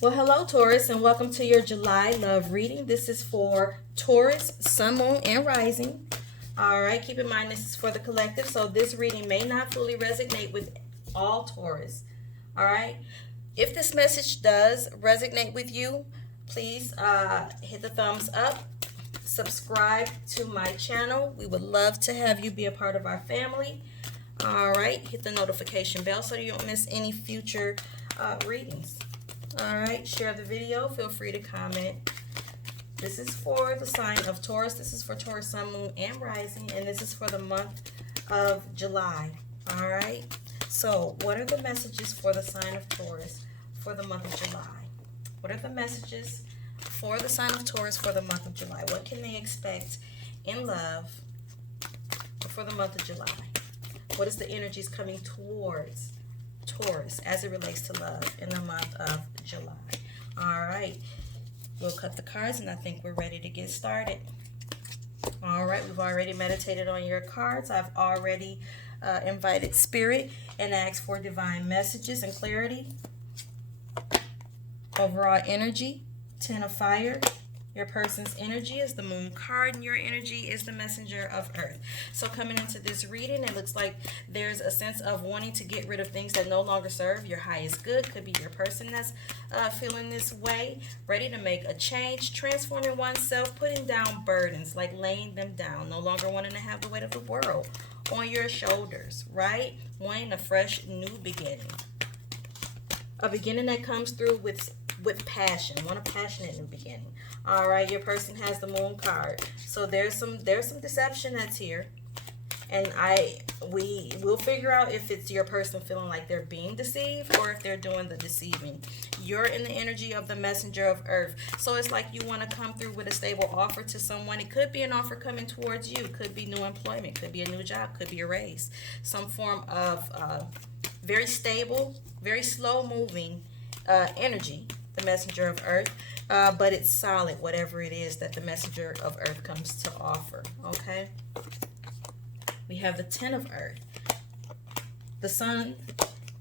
Well, hello, Taurus, and welcome to your July love reading. This is for Taurus, Sun, Moon, and Rising. All right, keep in mind this is for the collective, so this reading may not fully resonate with all Taurus. All right, if this message does resonate with you, please hit the thumbs up, subscribe to my channel. We would love to have you be a part of our family. All right, hit the notification bell so you don't miss any future readings. All right, share the video. Feel free to comment. This is for the sign of Taurus. This is for Taurus, Sun, Moon, and Rising. And this is for the month of July. All right. So what are the messages for the sign of Taurus for the month of July? What are the messages for the sign of Taurus for the month of July? What can they expect in love for the month of July? What is the energies coming towards Taurus as it relates to love in the month of July? All right, we'll cut the cards and I think we're ready to get started. All right, we've already meditated on your cards. I've already invited spirit and asked for divine messages and clarity. Overall energy, 10 of fire. Your person's energy is the moon card, and your energy is the messenger of earth. So coming into this reading, it looks like there's a sense of wanting to get rid of things that no longer serve your highest good. Could be your person that's feeling this way, ready to make a change, transforming oneself, putting down burdens, like laying them down, no longer wanting to have the weight of the world on your shoulders, right? Wanting a fresh new beginning. A beginning that comes through with passion. Want a passionate new beginning. All right, your person has the moon card, so there's some deception that's here, and we will figure out if it's your person feeling like they're being deceived or if they're doing the deceiving. You're in the energy of the messenger of earth, so it's like you want to come through with a stable offer to someone. It could be an offer coming towards you, could be new employment, could be a new job, could be a raise, some form of very stable, very slow moving energy, the messenger of earth, but it's solid, whatever it is that the messenger of earth comes to offer. Okay, we have the 10 of earth, the sun,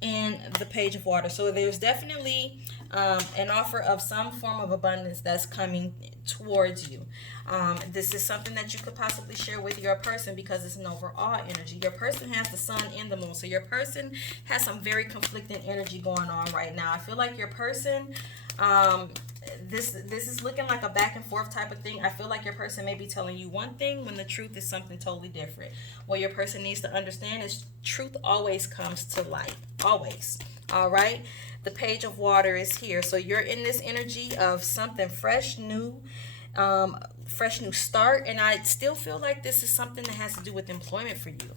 and the page of water. So there's definitely an offer of some form of abundance that's coming towards you. This is something that you could possibly share with your person because it's an overall energy. Your person has the sun and the moon, so your person has some very conflicting energy going on right now. I feel like your person, this is looking like a back and forth type of thing. I feel like your person may be telling you one thing when the truth is something totally different. What your person needs to understand is truth always comes to light, always. All right, the page of water is here, so you're in this energy of something fresh, new, fresh new start. And I still feel like this is something that has to do with employment for you.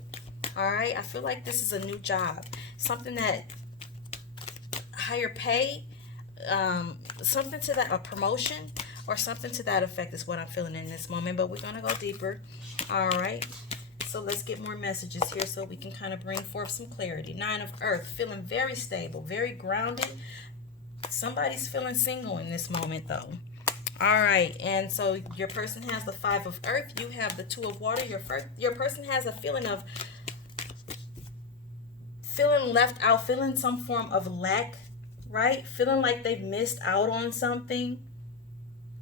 All right, I feel like this is a new job, something that higher pay, something to that, a promotion or something to that effect is what I'm feeling in this moment, but we're gonna go deeper. All right, so let's get more messages here so we can kind of bring forth some clarity. 9 of earth, feeling very stable, very grounded. Somebody's feeling single in this moment though. All right, and so your person has the 5 of earth, you have the 2 of water. Your person has a feeling of feeling left out, feeling some form of lack, right? Feeling like they've missed out on something,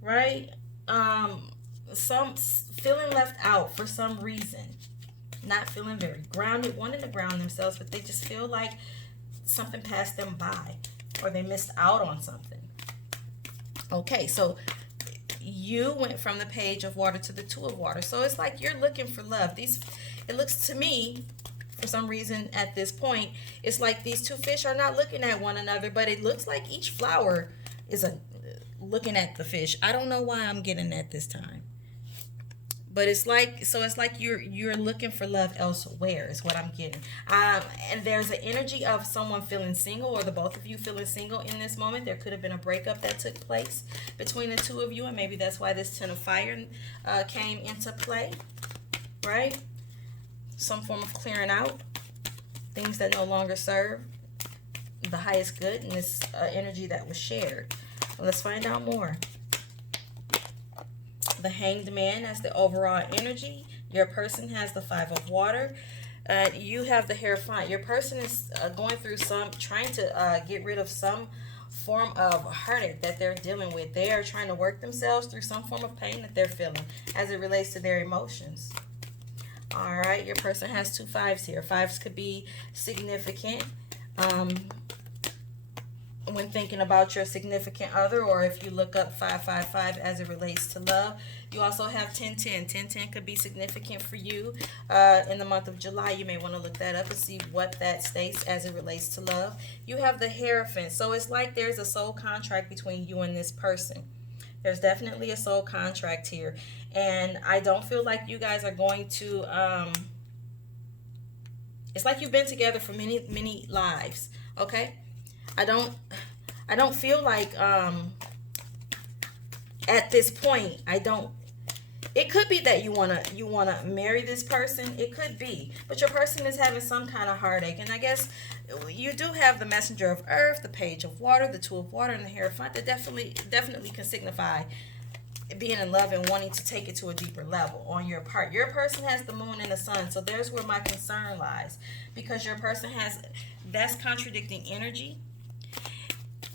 right? Some feeling left out for some reason, not feeling very grounded, wanting to ground themselves, but they just feel like something passed them by or they missed out on something. Okay, so you went from the page of water to the 2 of water, so it's like you're looking for love. It looks to me, for some reason at this point, it's like these two fish are not looking at one another, but it looks like each flower is looking at the fish. I don't know why I'm getting that this time, but it's like you're looking for love elsewhere is what I'm getting. And there's an energy of someone feeling single, or the both of you feeling single in this moment. There could have been a breakup that took place between the two of you, and maybe that's why this 10 of fire came into play, right? Some form of clearing out things that no longer serve the highest good in this energy that was shared. Let's find out more. The hanged man as the overall energy. Your person has the 5 of water. You have the Hierophant. Your person is going through trying to get rid of some form of heartache that they're dealing with. They are trying to work themselves through some form of pain that they're feeling as it relates to their emotions. All right, your person has 2 5s here. 5s could be significant when thinking about your significant other, or if you look up 555 as it relates to love. You also have 1010. 1010 could be significant for you in the month of July. You may want to look that up and see what that states as it relates to love. You have the Hierophant. So it's like there's a soul contract between you and this person. There's definitely a soul contract here. And I don't feel like you guys are going to... it's like you've been together for many, many lives. Okay? I don't feel like at this point, it could be that you wanna marry this person. It could be. But your person is having some kind of heartache. And I guess you do have the Messenger of Earth, the Page of Water, the Two of Water, and the Hierophant that definitely can signify being in love and wanting to take it to a deeper level on your part. Your person has the Moon and the Sun. So there's where my concern lies. Because your person has, that's contradicting energy.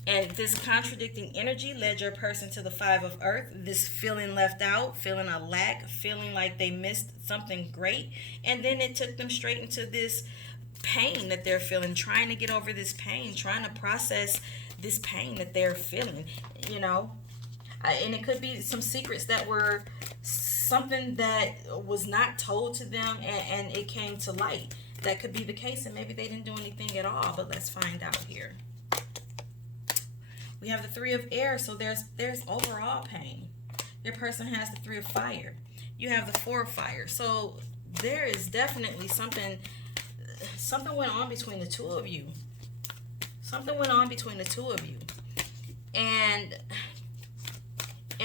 And this contradicting energy led your person to the 5 of Earth. This feeling left out, feeling a lack, feeling like they missed something great. And then it took them straight into this pain that they're feeling, trying to get over this pain, trying to process this pain that they're feeling, you know. And it could be some secrets that were something that was not told to them and it came to light. That could be the case, and maybe they didn't do anything at all, but let's find out here. We have the 3 of Air, so there's overall pain. Your person has the 3 of Fire. You have the 4 of Fire. So there is definitely something went on between the two of you. Something went on between the two of you. And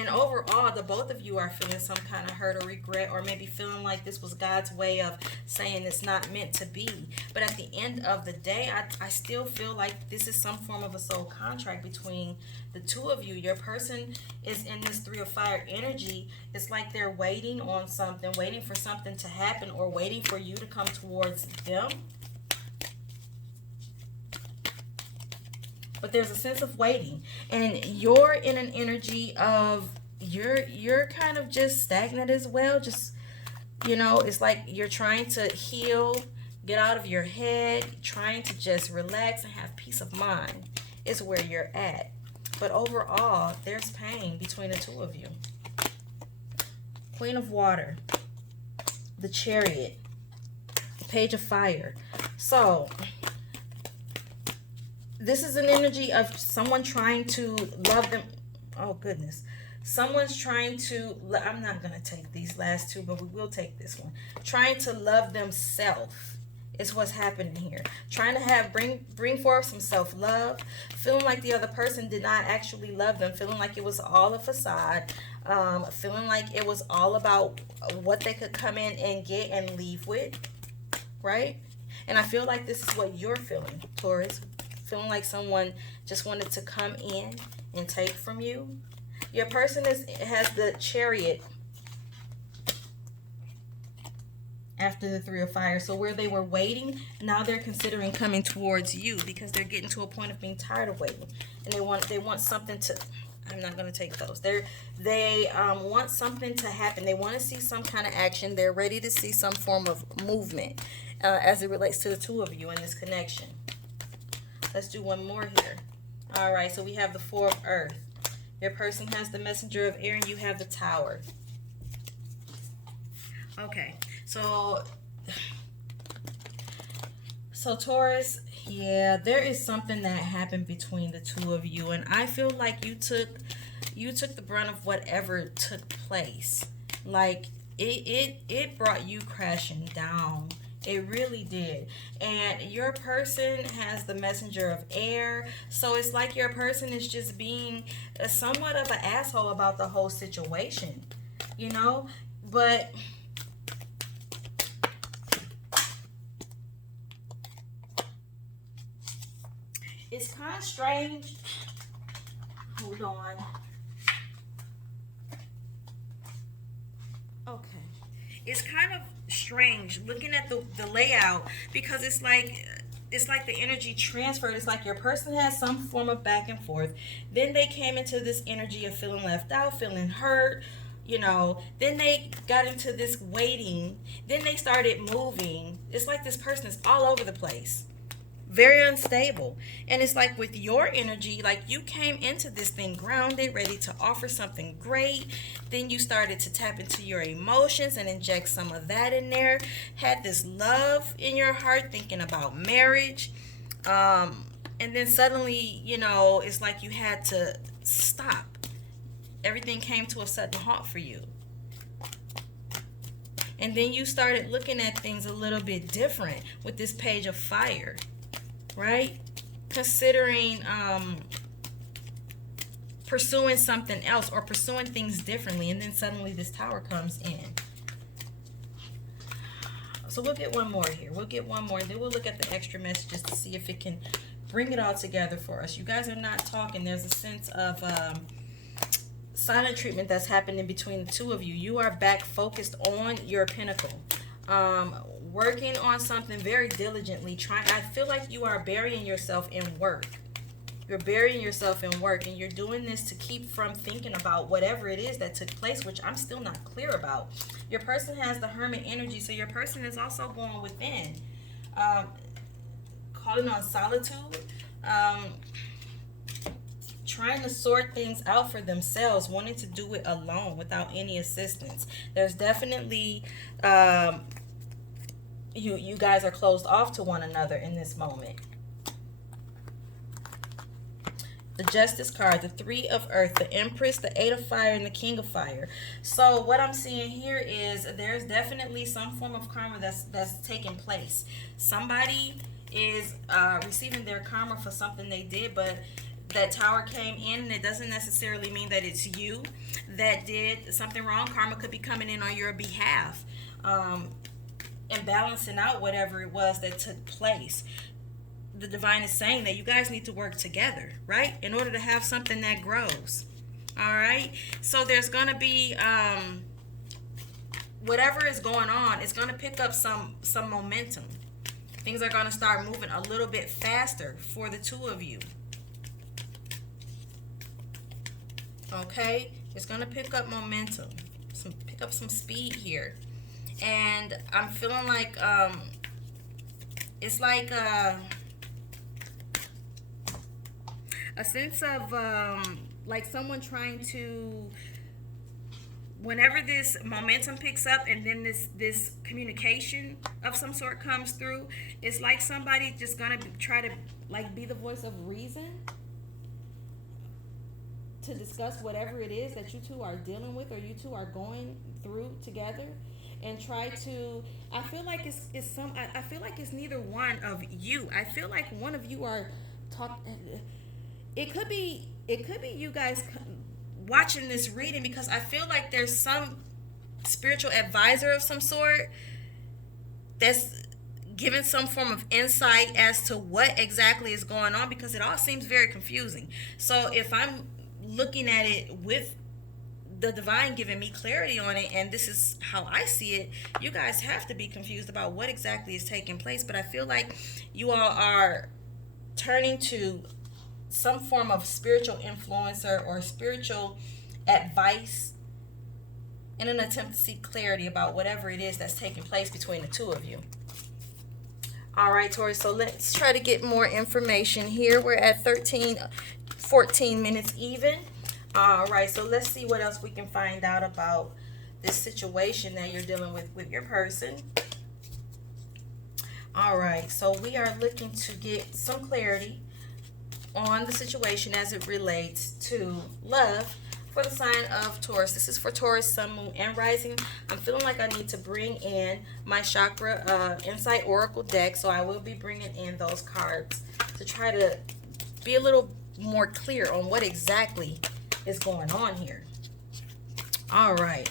overall, the both of you are feeling some kind of hurt or regret, or maybe feeling like this was God's way of saying it's not meant to be. But at the end of the day, I still feel like this is some form of a soul contract between the two of you. Your person is in this 3 of Fire energy. It's like they're waiting on something, waiting for something to happen, or waiting for you to come towards them. But there's a sense of waiting, and you're in an energy of you're kind of just stagnant as well. Just, you know, it's like you're trying to heal, get out of your head, trying to just relax and have peace of mind is where you're at. But overall, there's pain between the two of you. Queen of Water, the Chariot, Page of Fire. So this is an energy of someone trying to love them. Oh, goodness. Someone's trying to, I'm not going to take these last two, but we will take this one. Trying to love themselves is what's happening here. Trying to bring forth some self-love. Feeling like the other person did not actually love them. Feeling like it was all a facade. Feeling like it was all about what they could come in and get and leave with. Right? And I feel like this is what you're feeling, Taurus. Feeling like someone just wanted to come in and take from you. Your person has the Chariot after the 3 of Fire. So where they were waiting, now they're considering coming towards you because they're getting to a point of being tired of waiting, and they want something to. I'm not going to take those. They want something to happen. They want to see some kind of action. They're ready to see some form of movement as it relates to the two of you in this connection. Let's do one more here. All right, so we have the 4 of Earth. Your person has the Messenger of Air, and you have the Tower. Okay, so Taurus, yeah, there is something that happened between the two of you, and I feel like you took the brunt of whatever took place. Like it brought you crashing down. It really did. And your person has the Messenger of Air. So it's like your person is just being somewhat of an asshole about the whole situation. You know? But it's kind of strange. Hold on. Okay. It's kind of strange looking at the layout, because it's like it's like the energy transferred. It's like your person has some form of back and forth. Then they came into this energy of feeling left out, feeling hurt, then they got into this waiting. Then they started moving. It's like this person is all over the place, very unstable. And it's like with your energy, like you came into this thing grounded, ready to offer something great. Then you started to tap into your emotions and inject some of that in there. Had this love in your heart, thinking about marriage. And then suddenly, it's like you had to stop. Everything came to a sudden halt for you. And then you started looking at things a little bit different with this page of fire, right? Considering pursuing something else or pursuing things differently. And then suddenly this tower comes in. So we'll get one more here. We'll get one more. Then we'll look at the extra messages to see if it can bring it all together for us. You guys are not talking. There's a sense of silent treatment that's happening between the two of you. You are back focused on your pinnacle. Working on something very diligently. I feel like you are burying yourself in work. You're burying yourself in work, and you're doing this to keep from thinking about whatever it is that took place, which I'm still not clear about. Your person has the hermit energy, so your person is also going within. Calling on solitude. Trying to sort things out for themselves, wanting to do it alone without any assistance. There's definitely you guys are closed off to one another in this moment. The Justice card, the Three of Earth, the Empress, the Eight of Fire, and the King of Fire. So what I'm seeing here is there's definitely some form of karma that's taking place. Somebody is receiving their karma for something they did, but that tower came in, and it doesn't necessarily mean that it's you that did something wrong. Karma could be coming in on your behalf and balancing out whatever it was that took place. The divine is saying that you guys need to work together, right? In order to have something that grows. All right? So there's going to be whatever is going on, it's going to pick up some momentum. Things are going to start moving a little bit faster for the two of you. Okay? It's going to pick up momentum. Pick up some speed here. And I'm feeling like it's like a sense of like someone trying to, whenever this momentum picks up and then this communication of some sort comes through, it's like somebody just gonna try to like be the voice of reason to discuss whatever it is that you two are dealing with or you two are going through together, and try to, I feel like I feel like it's neither one of you. I feel like one of you are talking. It could be you guys watching this reading, because I feel like there's some spiritual advisor of some sort that's giving some form of insight as to what exactly is going on, because it all seems very confusing. So if I'm looking at it with the divine giving me clarity on it, and this is how I see it, you guys have to be confused about what exactly is taking place. But I feel like you all are turning to some form of spiritual influencer or spiritual advice in an attempt to seek clarity about whatever it is that's taking place between the two of you. All right, Taurus, so let's try to get more information here. We're at 14 minutes even. All right, so let's see what else we can find out about this situation that you're dealing with your person. All right, so we are looking to get some clarity on the situation as it relates to love for the sign of Taurus. This is for Taurus, Sun, Moon, and Rising. I'm feeling like I need to bring in my Chakra Insight Oracle deck, so I will be bringing in those cards to try to be a little more clear on what exactly is going on here. All right.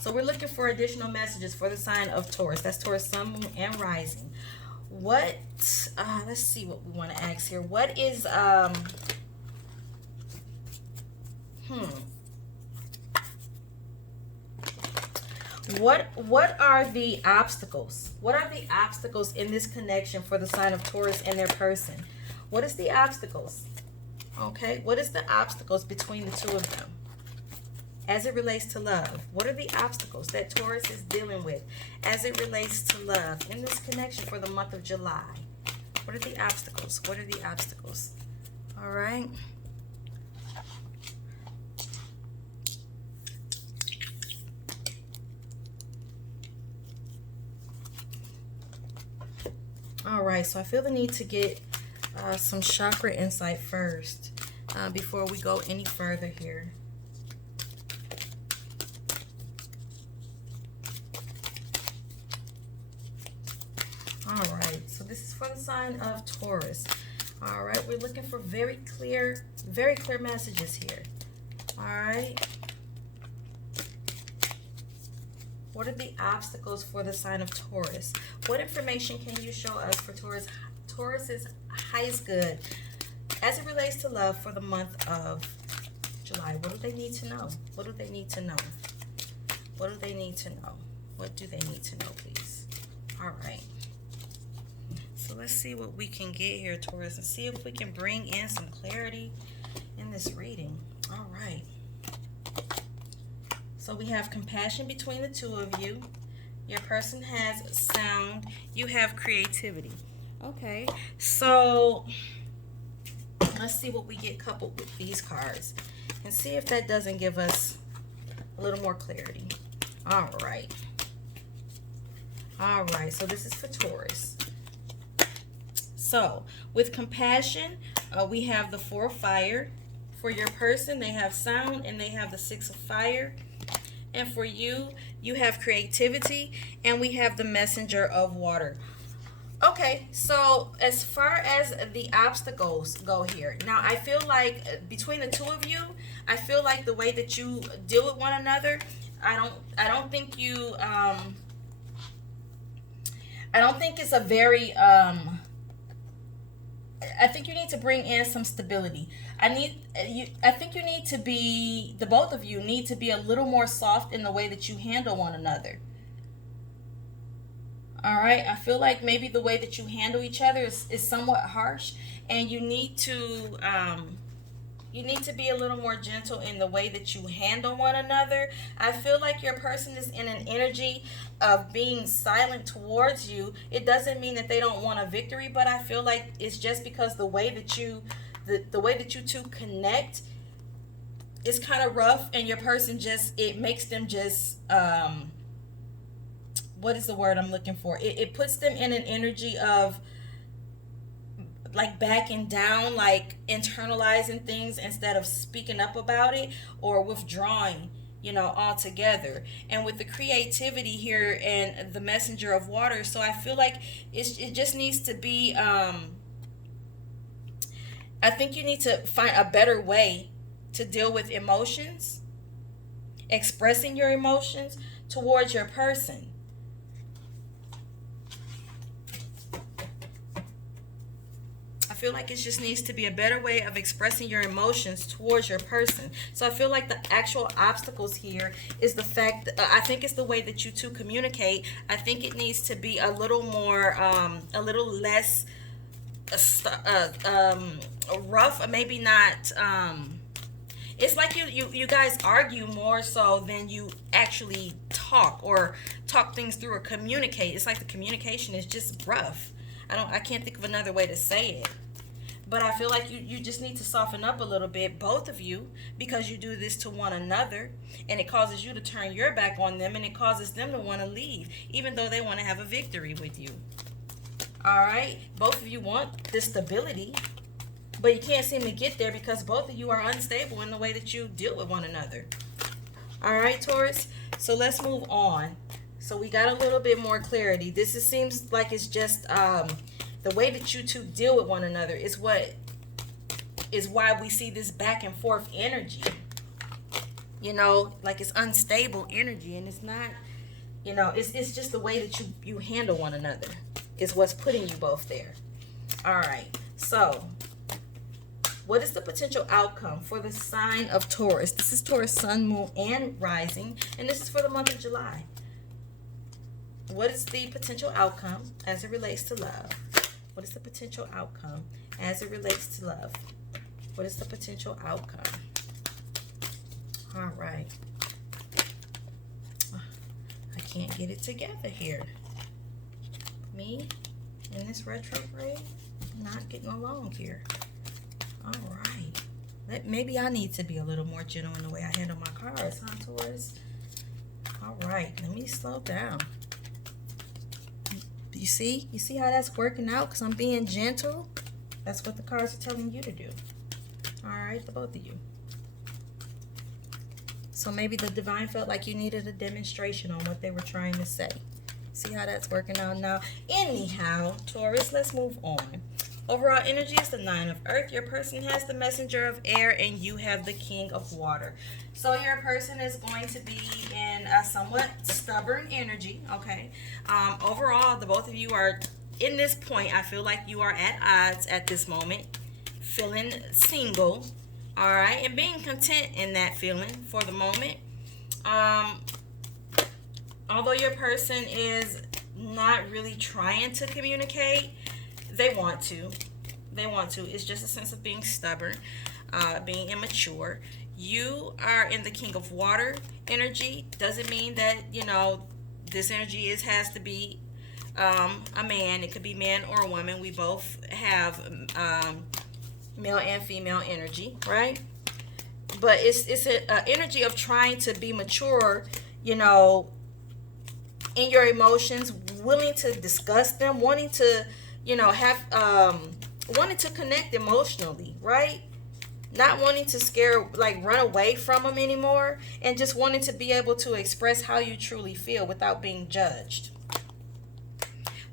So we're looking for additional messages for the sign of Taurus. That's Taurus, Sun, Moon, and Rising. What, let's see what we want to ask here. What is, What are the obstacles? What are the obstacles in this connection for the sign of Taurus and their person? What is the obstacles? Okay, what is the obstacles between the two of them as it relates to love? What are the obstacles that Taurus is dealing with as it relates to love in this connection for the month of July? What are the obstacles? What are the obstacles? All right. All right, so I feel the need to get some chakra insight first before we go any further here. All right, so this is for the sign of Taurus. All right, we're looking for very clear messages here. All right. What are the obstacles for the sign of Taurus? What information can you show us for Taurus? Taurus's highest good as it relates to love for the month of July. What do they need to know? What do they need to know? What do they need to know? What do they need to know, please? All right. So let's see what we can get here, Taurus, and see if we can bring in some clarity in this reading. All right. So we have compassion between the two of you. Your person has sound. You have creativity. Okay. So let's see what we get coupled with these cards and see if that doesn't give us a little more clarity. All right. All right. So this is for Taurus. So with compassion, we have the 4 of fire. For your person, they have sound and they have the 6 of fire. And for you, you have creativity, and we have the messenger of water. Okay, so as far as the obstacles go here, now I feel like between the two of you, I feel like the way that you deal with one another, I don't think it's a very I think you need to bring in some stability. I think you need to be, the both of you need to be a little more soft in the way that you handle one another. All right, I feel like maybe the way that you handle each other is somewhat harsh, and you need to be a little more gentle in the way that you handle one another. I feel like your person is in an energy of being silent towards you. It doesn't mean that they don't want a victory, but I feel like it's just because the way that you two connect is kind of rough, and your person it makes them just what is the word I'm looking for? It puts them in an energy of like backing down, like internalizing things instead of speaking up about it, or withdrawing, altogether. And with the creativity here and the messenger of water, so I feel like it just needs to be I think you need to find a better way to deal with emotions, expressing your emotions towards your person. I feel like it just needs to be a better way of expressing your emotions towards your person. So I feel like the actual obstacles here is the fact that I think it's the way that you two communicate. I think it needs to be a little more, a little less rough, or maybe not. It's like you guys argue more so than you actually talk things through or communicate. It's like the communication is just rough. I can't think of another way to say it. But I feel like you just need to soften up a little bit, both of you, because you do this to one another, and it causes you to turn your back on them, and it causes them to want to leave, even though they want to have a victory with you. All right? Both of you want this stability, but you can't seem to get there because both of you are unstable in the way that you deal with one another. All right, Taurus? So let's move on. So we got a little bit more clarity. Seems like it's just the way that you two deal with one another is why we see this back and forth energy. Like it's unstable energy, and it's not, it's just the way that you handle one another is what's putting you both there. All right. So what is the potential outcome for the sign of Taurus? This is Taurus sun, moon, and rising, and this is for the month of July. What is the potential outcome as it relates to love? What is the potential outcome as it relates to love? What is the potential outcome? All right. I can't get it together here. Me in this retrograde, not getting along here. All right. Maybe I need to be a little more gentle in the way I handle my cards, huh, Taurus? All right. Let me slow down. You see how that's working out because I'm being gentle? That's what the cards are telling you to do. All right, the both of you. So maybe the divine felt like you needed a demonstration on what they were trying to say. See how that's working out now? Anyhow, Taurus, let's move on. Overall energy is the 9 of Earth. Your person has the Messenger of Air, and you have the King of Water. So your person is going to be in a somewhat stubborn energy, okay? Overall, the both of you are, in this point, I feel like you are at odds at this moment, feeling single, all right? And being content in that feeling for the moment. Although your person is not really trying to communicate, they want to. It's just a sense of being stubborn, being immature. You are in the King of Water energy. Doesn't mean that, this energy has to be a man. It could be man or a woman. We both have male and female energy, right? But it's an energy of trying to be mature, in your emotions, willing to discuss them, wanting to, wanting to connect emotionally, right? Not wanting to run away from them anymore, and just wanting to be able to express how you truly feel without being judged.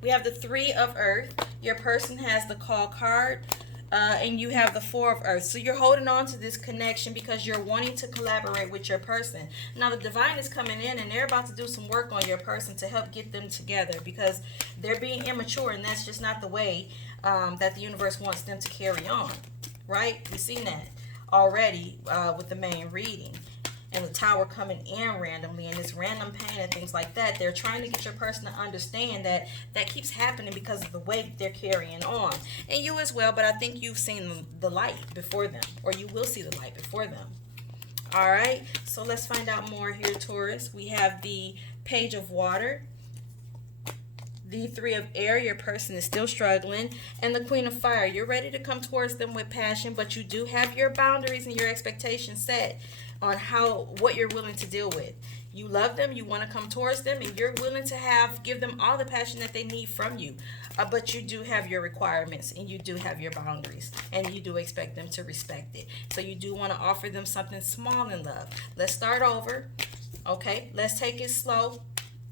We have the 3 of Earth. Your person has the Call card, and you have the 4 of Earth. So you're holding on to this connection because you're wanting to collaborate with your person. Now the divine is coming in, and they're about to do some work on your person to help get them together because they're being immature, and that's just not the way that the universe wants them to carry on, right? We've seen that already with the main reading. And the Tower coming in randomly, and this random pain and things like that. They're trying to get your person to understand that that keeps happening because of the way that they're carrying on. And you as well, but I think you've seen the light before them, or you will see the light before them. All right, so let's find out more here, Taurus. We have the Page of Water, the 3 of Air. Your person is still struggling, and the Queen of Fire. You're ready to come towards them with passion, but you do have your boundaries and your expectations set on what you're willing to deal with. You love them, you want to come towards them, and you're willing to give them all the passion that they need from you. But you do have your requirements, and you do have your boundaries, and you do expect them to respect it. So you do want to offer them something small in love. Let's start over, okay? Let's take it slow.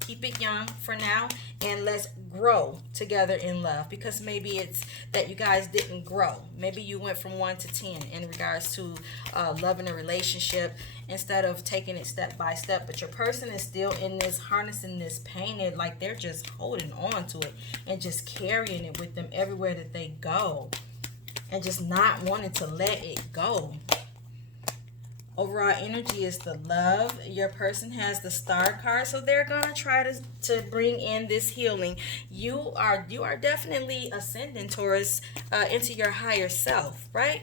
Keep it young for now, and let's grow together in love, because maybe it's that you guys didn't grow. Maybe you went from 1 to 10 in regards to loving a relationship instead of taking it step by step. But your person is still in this, harnessing this pain, and like they're just holding on to it and just carrying it with them everywhere that they go, and just not wanting to let it go. Overall energy is the Love. Your person has the Star card, so they're gonna try to bring in this healing. You are definitely ascending, Taurus, into your higher self, right?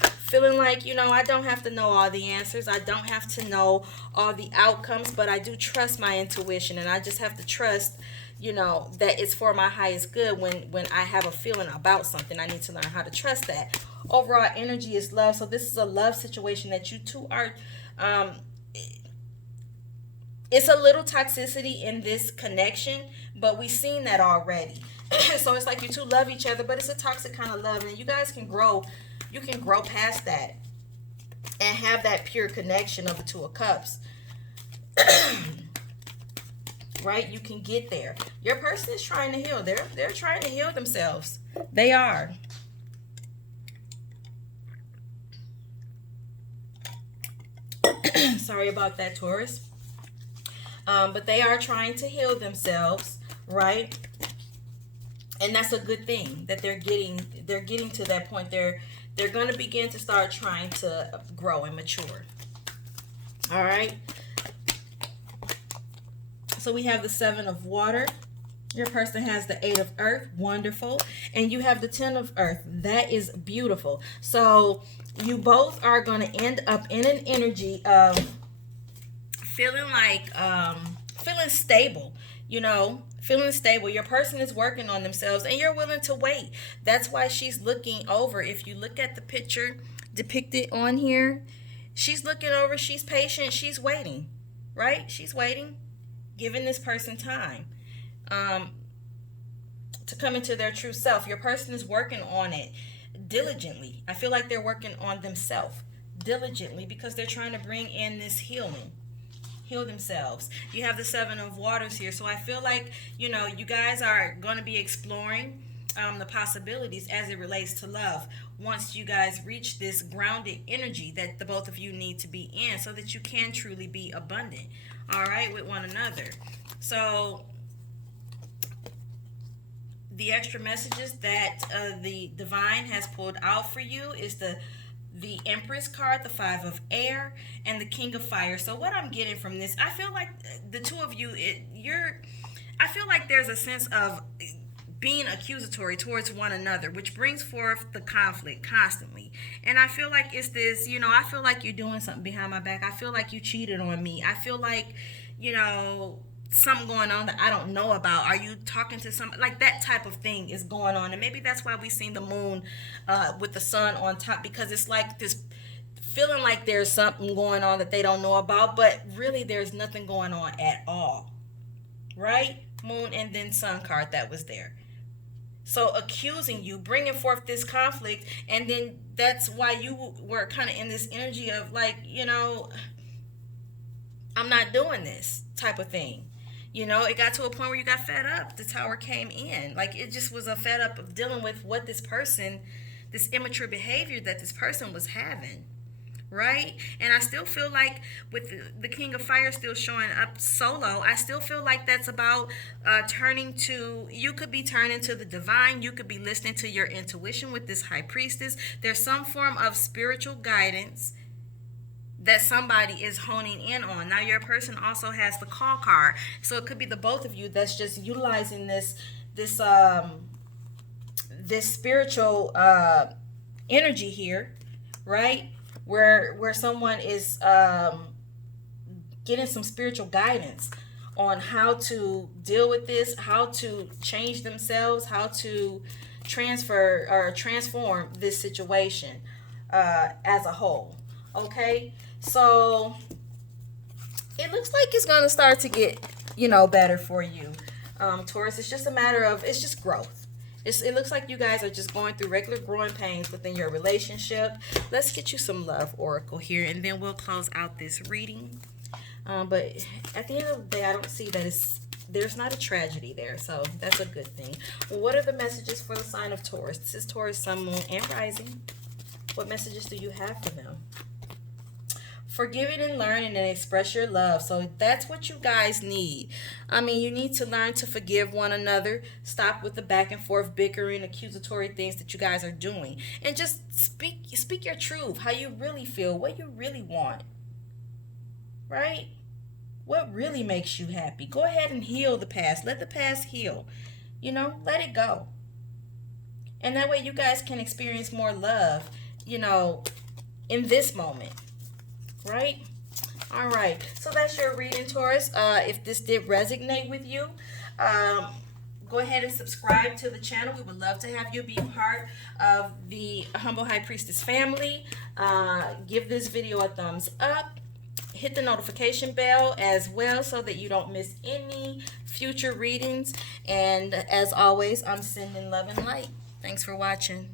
Feeling like, I don't have to know all the answers. I don't have to know all the outcomes, but I do trust my intuition, and I just have to trust, that it's for my highest good. When I have a feeling about something, I need to learn how to trust that. Overall energy is love. So this is a love situation that you two are, it's a little toxicity in this connection, but we've seen that already. So it's like you two love each other, but it's a toxic kind of love, and you guys can grow. You can grow past that and have that pure connection of the 2 of Cups. Right? You can get there. Your person is trying to heal. They're trying to heal themselves. They are. Sorry about that, Taurus. But they are trying to heal themselves, right? And that's a good thing that they're getting to that point. They're going to begin to start trying to grow and mature. All right. So we have the 7 of water. Your person has the 8 of earth. Wonderful. And you have the 10 of earth. That is beautiful. So you both are going to end up in an energy of feeling like, feeling stable, feeling stable. Your person is working on themselves and you're willing to wait. That's why she's looking over. If you look at the picture depicted on here, she's looking over, she's patient, she's waiting, right? She's waiting, giving this person time to come into their true self. Your person is working on it diligently. I feel like they're working on themselves diligently because they're trying to bring in this healing, heal themselves. You have the 7 of waters here. So I feel like, you guys are going to be exploring the possibilities as it relates to love once you guys reach this grounded energy that the both of you need to be in so that you can truly be abundant, all right, with one another. So the extra messages that the divine has pulled out for you is the Empress card, the 5 of air, and the King of fire. So what I'm getting from this, I feel like the two of you, I feel like there's a sense of being accusatory towards one another, which brings forth the conflict constantly. And I feel like it's this, I feel like you're doing something behind my back. I feel like you cheated on me. I feel like, something going on that I don't know about. Are you talking to somebody? Like that type of thing is going on. And maybe that's why we seen the moon with the sun on top, because it's like this feeling like there's something going on that they don't know about, but really there's nothing going on at all, right? Moon and then sun card that was there. So accusing you, bringing forth this conflict, and then that's why you were kind of in this energy of like, I'm not doing this type of thing. It got to a point where you got fed up. The Tower came in. Like, it just was a fed up of dealing with what this immature behavior that this person was having, right? And I still feel like with the King of Fire still showing up solo, I still feel like that's about you could be turning to the divine. You could be listening to your intuition with this High Priestess. There's some form of spiritual guidance that somebody is honing in on. Now your person also has the Call card, so it could be the both of you that's just utilizing this spiritual energy here, right? Where someone is getting some spiritual guidance on how to deal with this, how to change themselves, how to transfer or transform this situation as a whole. Okay, so it looks like it's going to start to get, better for you, Taurus. It's just a matter of, it's just growth. It looks like you guys are just going through regular growing pains within your relationship. Let's get you some love oracle here, and then we'll close out this reading. But at the end of the day, I don't see that there's not a tragedy there, so that's a good thing. Well, what are the messages for the sign of Taurus? This is Taurus, Sun, Moon, and Rising. What messages do you have for them? Forgiving and learning and express your love. So that's what you guys need. You need to learn to forgive one another. Stop with the back and forth bickering, accusatory things that you guys are doing. And just speak your truth, how you really feel, what you really want. Right? What really makes you happy. Go ahead and heal the past. Let the past heal. Let it go. And that way you guys can experience more love, in this moment. Right? All right. So that's your reading, Taurus. If this did resonate with you, go ahead and subscribe to the channel. We would love to have you be part of the Humble High Priestess family. Give this video a thumbs up. Hit the notification bell as well so that you don't miss any future readings. And as always, I'm sending love and light. Thanks for watching.